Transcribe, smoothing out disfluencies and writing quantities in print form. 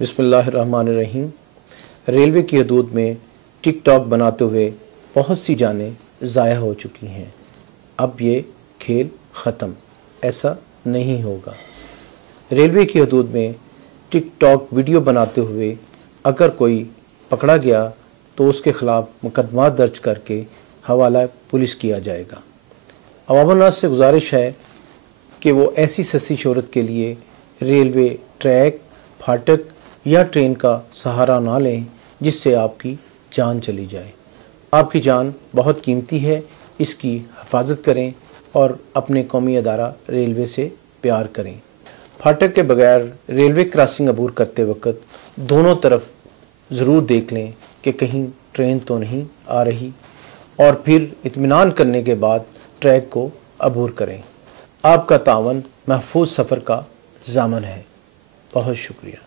बिस्मिल्लाहिर्रहमानिर्रहीम। रेलवे की हदूद में टिकटॉक बनाते हुए बहुत सी जानें ज़ाया हो चुकी हैं। अब ये खेल ख़त्म, ऐसा नहीं होगा। रेलवे की हदूद में टिकटॉक वीडियो बनाते हुए अगर कोई पकड़ा गया तो उसके ख़िलाफ़ मुकदमा दर्ज करके हवाला पुलिस किया जाएगा। अवामुन्नास से गुजारिश है कि वो ऐसी सस्ती शोहरत के लिए रेलवे ट्रैक, फाटक या ट्रेन का सहारा ना लें जिससे आपकी जान चली जाए। आपकी जान बहुत कीमती है, इसकी हिफाजत करें और अपने कौमी अदारा रेलवे से प्यार करें। फाटक के बगैर रेलवे क्रॉसिंग अबूर करते वक्त दोनों तरफ ज़रूर देख लें कि कहीं ट्रेन तो नहीं आ रही और फिर इत्मीनान करने के बाद ट्रैक को अबूर करें। आपका तावन महफूज सफ़र का ज़ामन है। बहुत शुक्रिया।